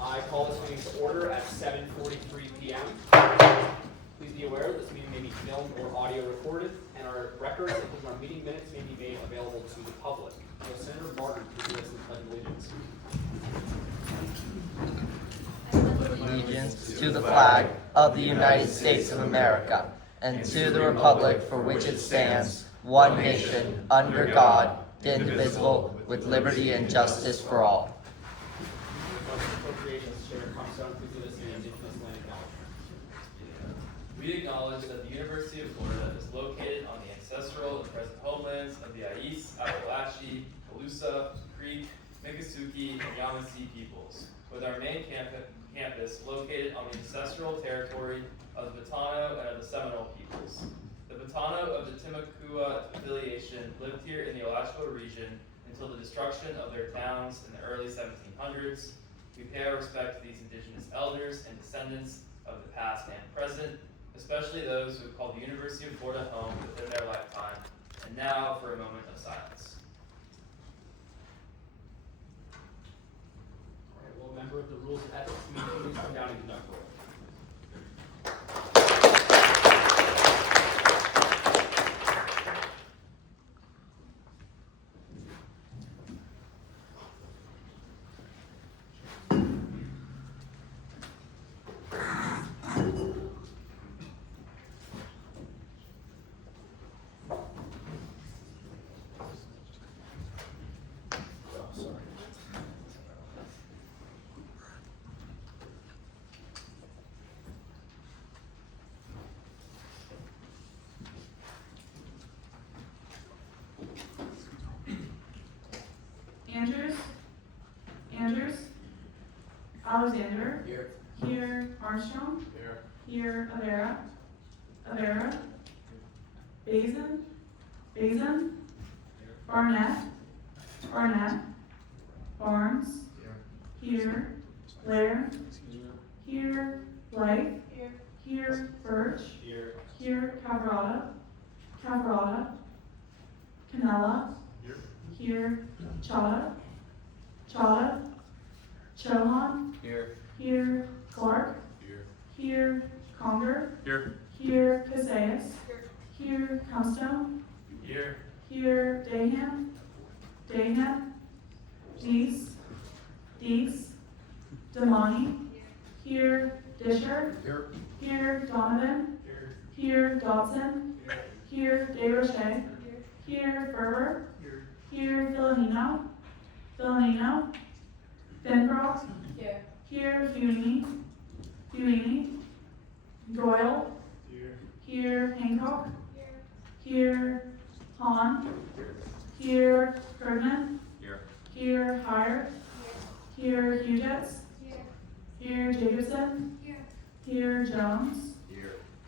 I call this meeting to order at 7:43 p.m. Please be aware that this meeting may be filmed or audio recorded, and our records, including our meeting minutes, may be made available to the public. So Senator Martin, please lead us in the Pledge of Allegiance. Allegiance to the flag of the United States of America and to the republic for which it stands, one nation, under God, indivisible, with liberty and justice for all. We acknowledge that the University of Florida is located on the ancestral and present homelands of the Ais, Appalachee, Calusa, Creek, Miccosukee, and Yamasee peoples, with our main campus located on the ancestral territory of the Batano and of the Seminole peoples. The Batano of the Timucua affiliation lived here in the Alachua region until the destruction of their towns in the early 1700s. We pay our respect to these indigenous elders and descendants of the past and present, especially those who have called the University of Florida home within their lifetime. And now for a moment of silence. All right, will a member of the Rules and Ethics Committee please come down and conduct roll? Andrews, Alexander, Here. here Armstrong, here Avera, Bazin, Barnett, Barnes, here Blair, here Blythe, here Birch, here Cabrata, Canella, here Chada, Chohan, here Clark, here Conger, here Casillas, here Comstone, here Dahan, Dees, Damani, here Disher, here Donovan, here Dodson, here DeRoche, here Ferber, here Villanino, Finbrook, here Fewini, Doyle, here Hancock, here Hahn, here Kernan, here Hire, here Hughes, here Jacobson, here Jones,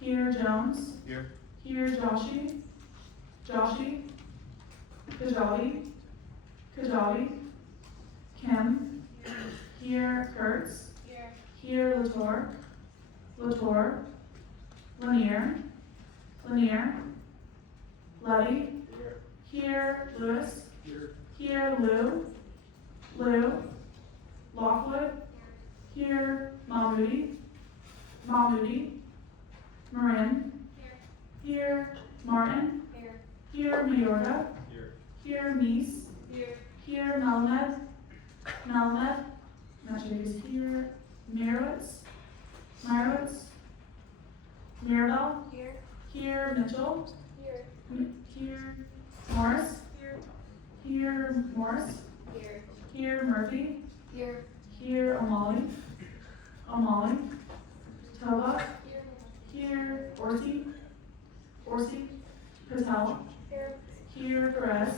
here Joshi, Kajabi, Kim, here Kurtz, here Latour, Lanier, Letty, here Lewis, here Lou, Lockwood, here Mahmoudi, Marin, here Martin, here Mayorga, here Meese, here Melmed, not sure who's here, Mirowitz, Mirabel, here Mitchell, here Morris, here Murphy, here O'Malley, Toba, here Orsi, Patel, here Perez,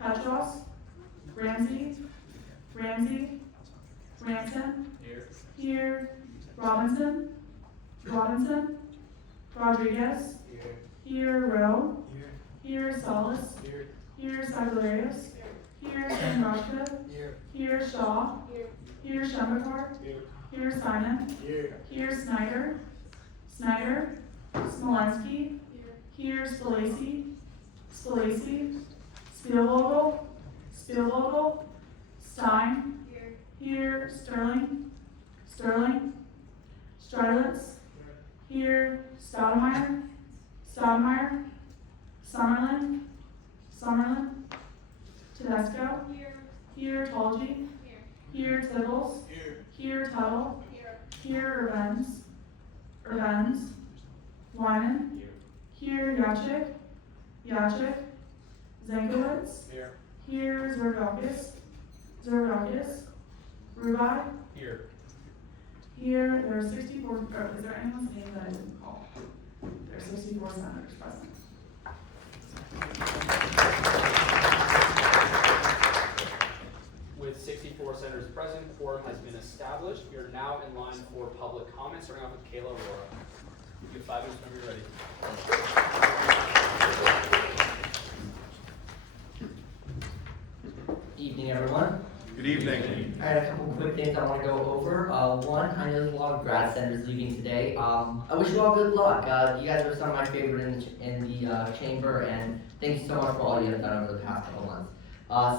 Patros, Ramsey, Ranson, here Robinson, Rodriguez, here Rowe, here Solis, here Sagalarius, here Sandrashka, here Shaw, here Shumbakar, here Simon, here Snyder, Smolensky, here Spilacey, Spielvogel, Tedesco. Here, Tolji. Here, Tibbles. Here, Tuttle. Here, Urbanz. Wyman. Here, Yachik. Zankowitz. Here, Zervakis. Rubai. Here. Here, there are 64, oh, is there anyone's name that I didn't call? There are 64 senators present. With 64 senators present, quorum has been established. We are now in line for public comment, starting off with Kayla Arora. You have 5 minutes whenever you're ready. Evening, everyone. Good evening. I had a couple quick things I want to go over. One, I know there's a lot of grad centers leaving today. I wish you all good luck. You guys are some of my favorite in the chamber, and thank you so much for all you have done over the past couple months.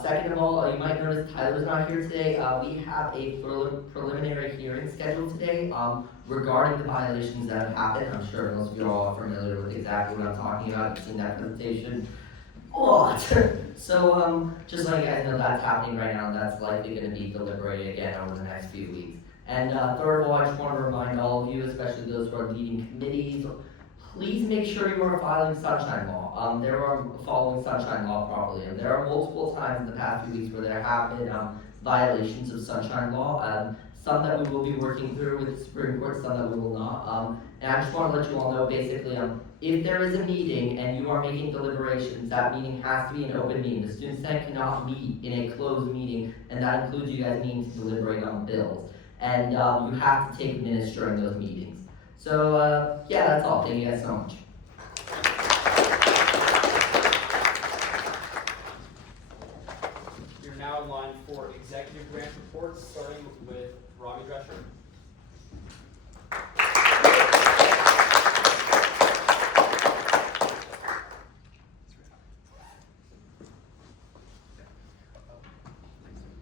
Second of all, you might notice Tyler's not here today. We have a preliminary hearing scheduled today regarding the violations that have happened. I'm sure most of you all are familiar with exactly what I'm talking about. You've seen that presentation a lot. So just letting you guys know that's happening right now, and that's likely going to be deliberated again over the next few weeks. And third of all, I just want to remind all of you, especially those who are leading committees, please make sure you are following Sunshine Law. There are following Sunshine Law properly, and there are multiple times in the past few weeks where there have been violations of Sunshine Law. Some that we will be working through with the Supreme Court, some that we will not. And I just want to let you all know, basically, if there is a meeting and you are making deliberations, that meeting has to be an open meeting. The Student Senate cannot meet in a closed meeting, and that includes you guys needing to deliberate on bills. And you have to take minutes during those meetings. So, yeah, that's all. Thank you guys so much. We're now in line for executive branch reports, starting with Robbie Dreasher.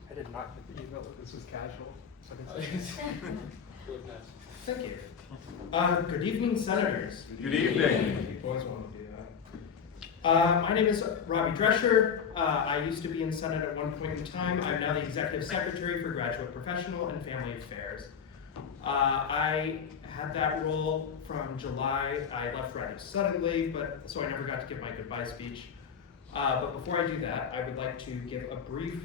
I did not get the email that this was casual. Look next. Thank you. Good evening, Senators. Good evening. You always want to do that. My name is Robbie Dreasher. I used to be in Senate at one point in time. I'm now the Executive Secretary for Graduate Professional and Family Affairs. I had that role from July. I left rather suddenly, so I never got to give my goodbye speech. But before I do that, I would like to give a brief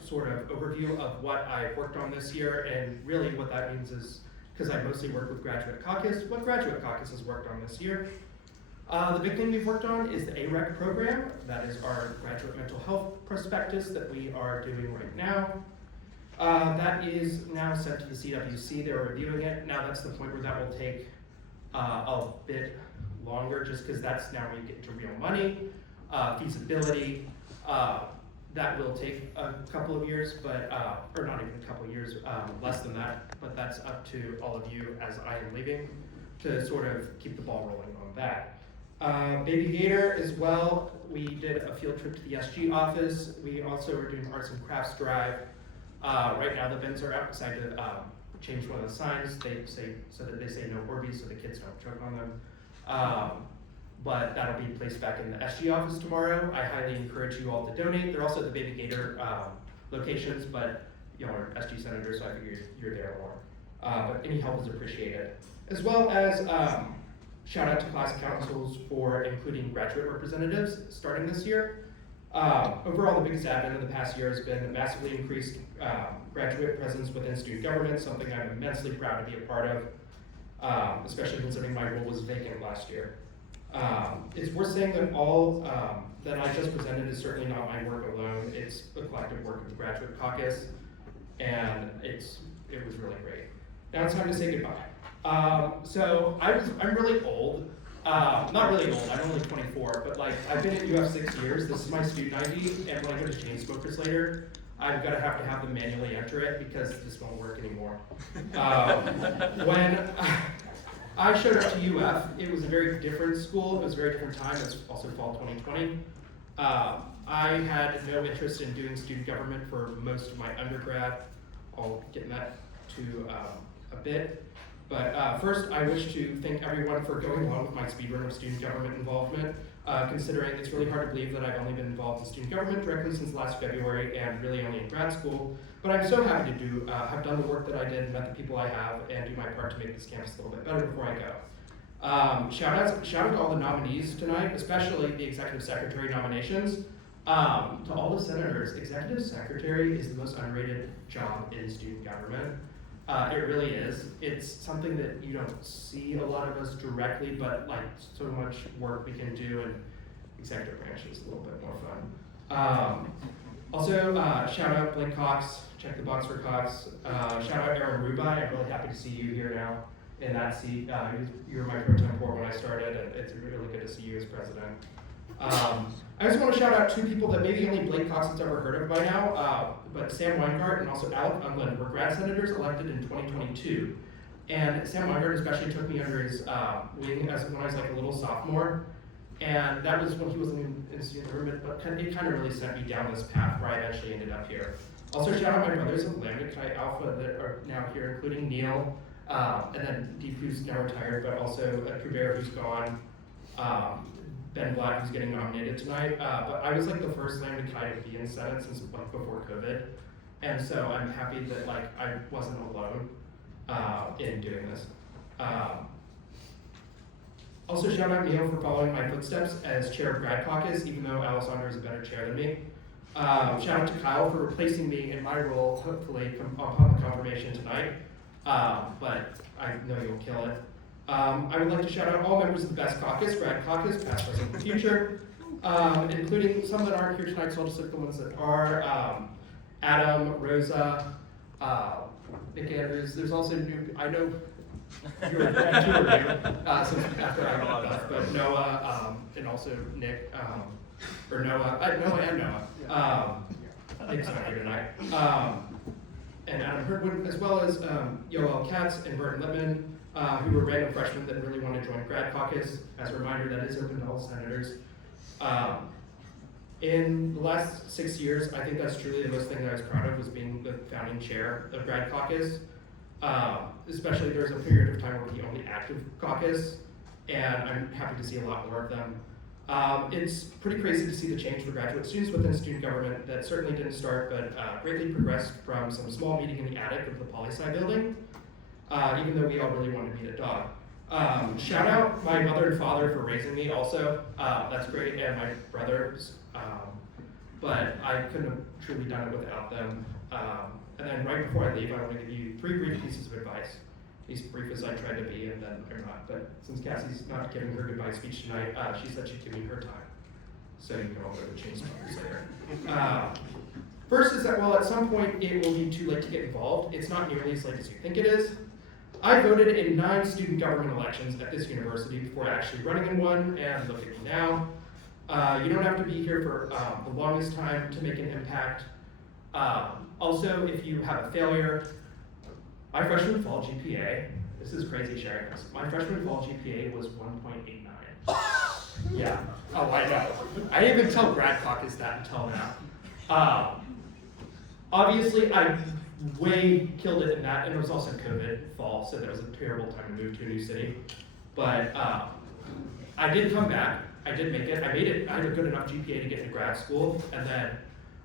sort of overview of what I worked on this year, and really what that means is, because I mostly work with Graduate Caucus, what Graduate Caucus has worked on this year. The big thing we've worked on is the AREC program. That is our graduate mental health prospectus that we are doing right now. That is now sent to the CWC. They're reviewing it. Now that's the point where that will take a bit longer, just because that's now when you get into real money, feasibility. That will take a couple of years, but or not even a couple of years, less than that, but that's up to all of you as I am leaving to sort of keep the ball rolling on that. Baby Gator as well, we did a field trip to the SG office. We also are doing arts and crafts drive. Right now the bins are out, decided to change one of the signs. They say, so that they say no Orbeez so the kids don't choke on them. But that'll be placed back in the SG office tomorrow. I highly encourage you all to donate. They're also at the Baby Gator locations, but you know, are SG senators, so I figured you're there more. But any help is appreciated. As well as shout out to class councils for including graduate representatives starting this year. Overall, the biggest advent in the past year has been massively increased graduate presence within student government, something I'm immensely proud to be a part of, especially considering my role was vacant last year. It's worth saying that all that I just presented is certainly not my work alone. It's a collective work of the Graduate Caucus, and it was really great. Now it's time to say goodbye. So I'm really old. Not really old, I'm only 24, but like I've been at UF 6 years. This is my student ID, and when I go to Chainsmokers later, I'm gonna have to have them manually enter it because this won't work anymore. When I showed up to UF, it was a very different school. It was a very different time. It was also fall 2020. I had no interest in doing student government for most of my undergrad. I'll get in that to a bit. But first, I wish to thank everyone for going along with my speedrun of student government involvement. considering it's really hard to believe that I've only been involved in student government directly since last February and really only in grad school. But I'm so happy to have done the work that I did, met the people I have, and do my part to make this campus a little bit better before I go. Shout out to all the nominees tonight, especially the executive secretary nominations. To all the senators, executive secretary is the most underrated job in student government. It really is. It's something that you don't see a lot of us directly, but like so much work we can do, and executive branch is a little bit more fun. Also, shout out Blake Cox, check the box for Cox. Shout out Aaron Rubai, I'm really happy to see you here now in that seat. You were my pro tempore when I started, and it's really good to see you as president. I just want to shout out two people that maybe only Blake Cox has ever heard of by now, but Sam Weingart and also Alec Undland were grad senators elected in 2022. And Sam Weingart especially took me under his wing when I was like a little sophomore. And that was when he wasn't in student government, but it kind of really sent me down this path where I eventually ended up here. Also shout out my brothers of Lambda Chi Alpha that are now here, including Neil, and then Deep, who's now retired, but also Kubert, who's gone, Ben Black, who's getting nominated tonight. But I was like the first Lambda Chi to be in Senate since like before COVID. And so I'm happy that like I wasn't alone in doing this. Also shout out Neil for following my footsteps as chair of Grad Caucus, even though Alessandro is a better chair than me. Shout out to Kyle for replacing me in my role, hopefully upon the confirmation tonight. But I know you'll kill it. I would like to shout out all members of the Best Caucus, Grad Caucus, past, present, and future, including some that aren't here tonight, so I'll just look at the ones that are. Adam, Rosa, Nick Andrews. There's also new, I know you're two of you, since after I left, but Noah, and also Nick, or Noah and Noah. Nick's not here tonight. And Adam Herdwood, as well as Yoel Katz and Burton Lippman, who were random freshmen that really want to join Grad Caucus. As a reminder, that is open to all senators. In the last 6 years, I think that's truly the most thing that I was proud of, was being the founding chair of Grad Caucus. Especially there's a period of time where we're the only active caucus, and I'm happy to see a lot more of them. It's pretty crazy to see the change for graduate students within student government that certainly didn't start, but greatly progressed from some small meeting in the attic of the poli-sci building, even though we all really wanted to meet a dog. Shout out my mother and father for raising me also. That's great, and my brothers. But I couldn't have truly done it without them. And then right before I leave, I want to give you 3 brief pieces of advice. As brief as I tried to be, and then I'm not. But since Cassie's not giving her goodbye speech tonight, she said she'd give me her time. So you can all go to change smokers later. First is that while at some point it will be too late to get involved, it's not nearly as late as you think it is. I voted in 9 student government elections at this university before actually running in one, and look at me now. You don't have to be here for the longest time to make an impact. Also, if you have a failure, my freshman fall GPA, this is crazy sharing this, my freshman fall GPA was 1.89. Yeah, oh I know. I didn't even tell Grad Caucus that until now. Obviously, I way killed it in that, and it was also COVID fall, so that was a terrible time to move to a new city. But I did come back. I did make it. I had a good enough GPA to get into grad school, and then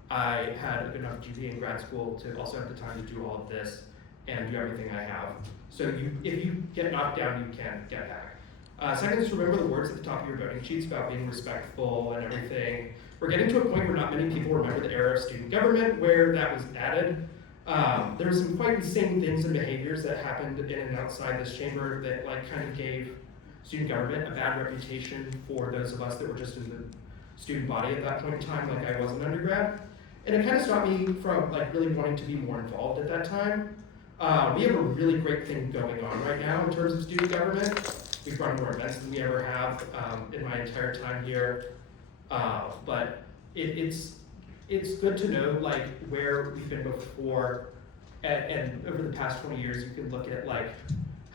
I had a good enough GPA in grad school to also have the time to do all of this and do everything I have. So if you get knocked down, you can get back. Second is remember the words at the top of your voting sheets about being respectful and everything. We're getting to a point where not many people remember the era of student government where that was added. There were some quite insane things and behaviors that happened in and outside this chamber that like kind of gave student government a bad reputation for those of us that were just in the student body at that point in time, like I was an undergrad. And it kind of stopped me from like really wanting to be more involved at that time. We have a really great thing going on right now in terms of student government. We've run more events than we ever have in my entire time here. But it's good to know like where we've been before, and over the past 20 years, you can look at like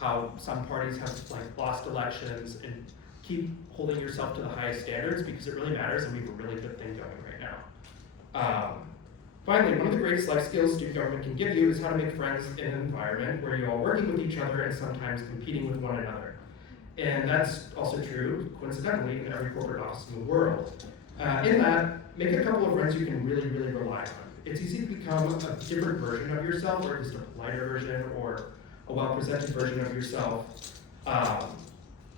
how some parties have like lost elections and keep holding yourself to the highest standards because it really matters, and we have a really good thing going right now. Finally, one of the greatest life skills student government can give you is how to make friends in an environment where you're all working with each other and sometimes competing with one another. And that's also true, coincidentally, in every corporate office in the world. In that, make a couple of friends you can really, really rely on. It's easy to become a different version of yourself, or at least a lighter version, or a well-presented version of yourself.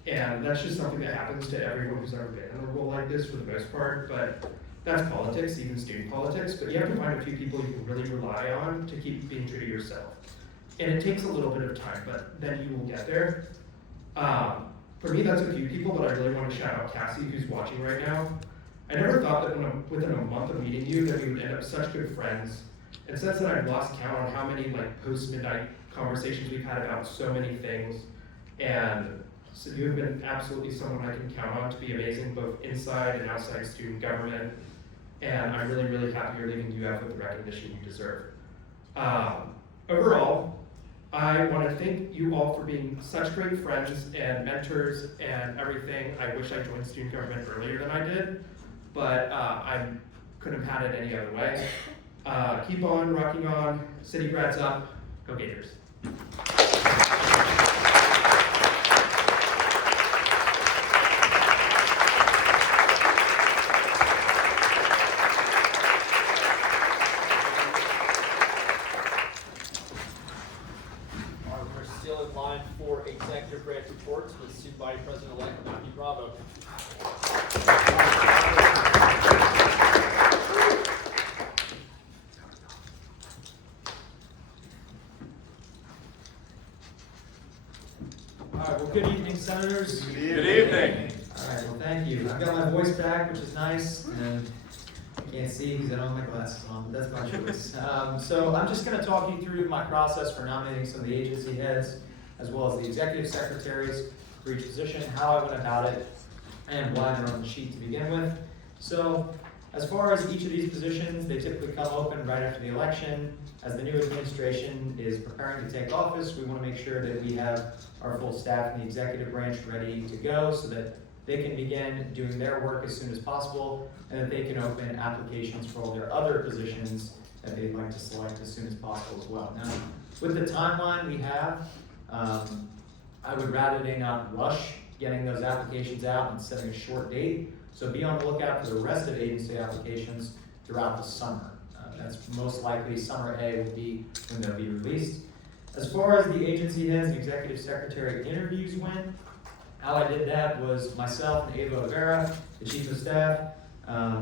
And that's just something that happens to everyone who's ever been in a role like this for the most part, but that's politics, even student politics. But you have to find a few people you can really rely on to keep being true to yourself. And it takes a little bit of time, but then you will get there. For me, that's a few people, but I really want to shout out Cassie, who's watching right now. I never thought that within a month of meeting you that we would end up such good friends. And since then, I've lost count on how many post-midnight conversations we've had about so many things. And so you have been absolutely someone I can count on to be amazing, both inside and outside student government. And I'm really, really happy you're leaving UF with the recognition you deserve. Overall, I want to thank you all for being such great friends and mentors and everything. I wish I joined student government earlier than I did, but I couldn't have had it any other way. Keep on rocking on, City Grads up, go Gators. For executive branch reports with Student Body President-elect Matthew Bravo. All right, well, good evening, Senators. Good evening. All right, well, thank you. I've got my voice back, which is nice, and I can't see because I don't have my glasses on, but that's my choice. So I'm just going to talk you through my process for nominating some of the agency heads, as well as the executive secretaries for each position, how I went about it, and why they're on the sheet to begin with. So, as far as each of these positions, they typically come open right after the election. As the new administration is preparing to take office, we want to make sure that we have our full staff in the executive branch ready to go so that they can begin doing their work as soon as possible, and that they can open applications for all their other positions that they'd like to select as soon as possible as well. Now, with the timeline we have, I would rather they not rush getting those applications out and setting a short date. So be on the lookout for the rest of agency applications throughout the summer. That's most likely summer A will be when they'll be released. As far as the agency heads and executive secretary interviews went, how I did that was myself and Ava Vera, the chief of staff,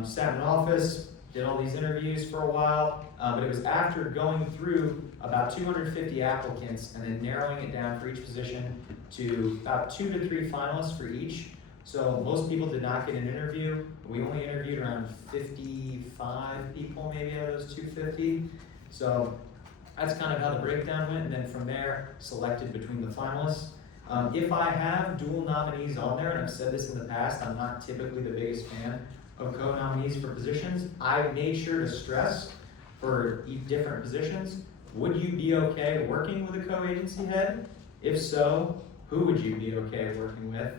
sat in office, did all these interviews for a while, but it was after going through about 250 applicants and then narrowing it down for each position to about 2 to 3 finalists for each. So most people did not get an interview. We only interviewed around 55 people maybe out of those 250. So that's kind of how the breakdown went, and then from there, selected between the finalists. If I have dual nominees on there, and I've said this in the past, I'm not typically the biggest fan of co-nominees for positions. I made sure to stress for different positions, would you be okay working with a co-agency head? If so, who would you be okay working with?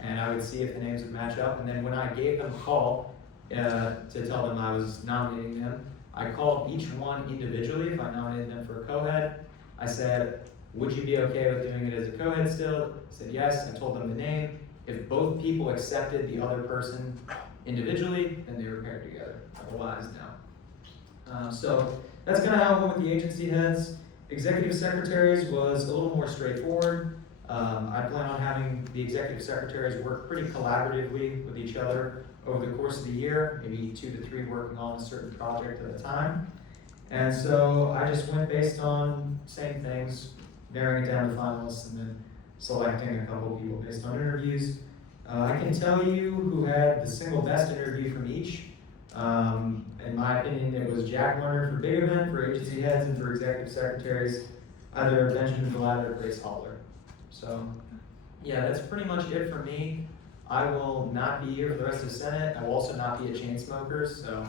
And I would see if the names would match up. And then when I gave them a call to tell them I was nominating them, I called each one individually if I nominated them for a co-head. I said, would you be okay with doing it as a co-head still? I said yes. I told them the name. If both people accepted the other person individually, then they were paired together. Otherwise, no. So that's kind of how I went with the agency heads. Executive secretaries was a little more straightforward. I plan on having the executive secretaries work pretty collaboratively with each other over the course of the year, maybe 2 to 3 working on a certain project at a time. And so I just went based on same things, narrowing it down to finalists and then selecting a couple of people based on interviews. I can tell you who had the single best interview from each. In my opinion, it was Jack Lerner for Big Event, for agency heads, and for executive secretaries, either Benjamin Vlad or Grace Holler. So, yeah, that's pretty much it for me. I will not be here for the rest of the Senate. I will also not be a chain smoker, so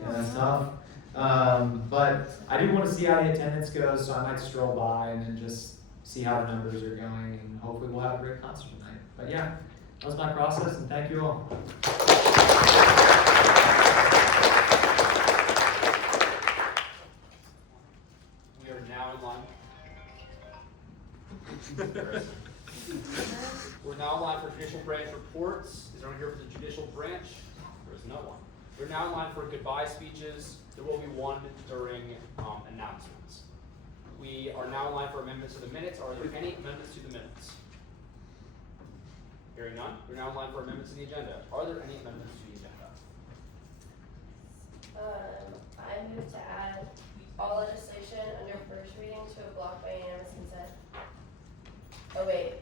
yeah, that's tough. But I do want to see how the attendance goes, so I might stroll by and then just see how the numbers are going, and hopefully we'll have a great concert tonight. But yeah, that was my process, and thank you all. We are now in line. We're now in line for judicial branch reports. Is there anyone here for the judicial branch? There is no one. We're now in line for goodbye speeches. There will be one during announcements. We are now in line for amendments to the minutes. Are there any amendments to the minutes? Hearing none. We're now in line for amendments to the agenda. Are there any amendments to the agenda? I move to add all legislation under first reading to a block by unanimous consent. Oh wait,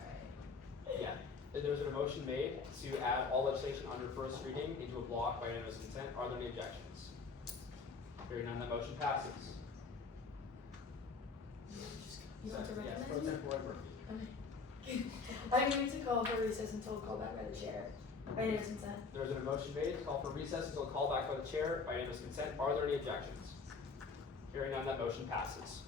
alright. Yeah. There's a motion made to add all legislation under first reading into a block by unanimous consent. Are there any objections? Hearing none, that motion passes. You want to Yes, recognize Pro me? Tem Roy Murphy. Okay. I move to call for recess until called back by the chair. By unanimous consent. There's a motion made to call for recess until called back by the chair by unanimous consent. Are there any objections? Hearing none, that motion passes.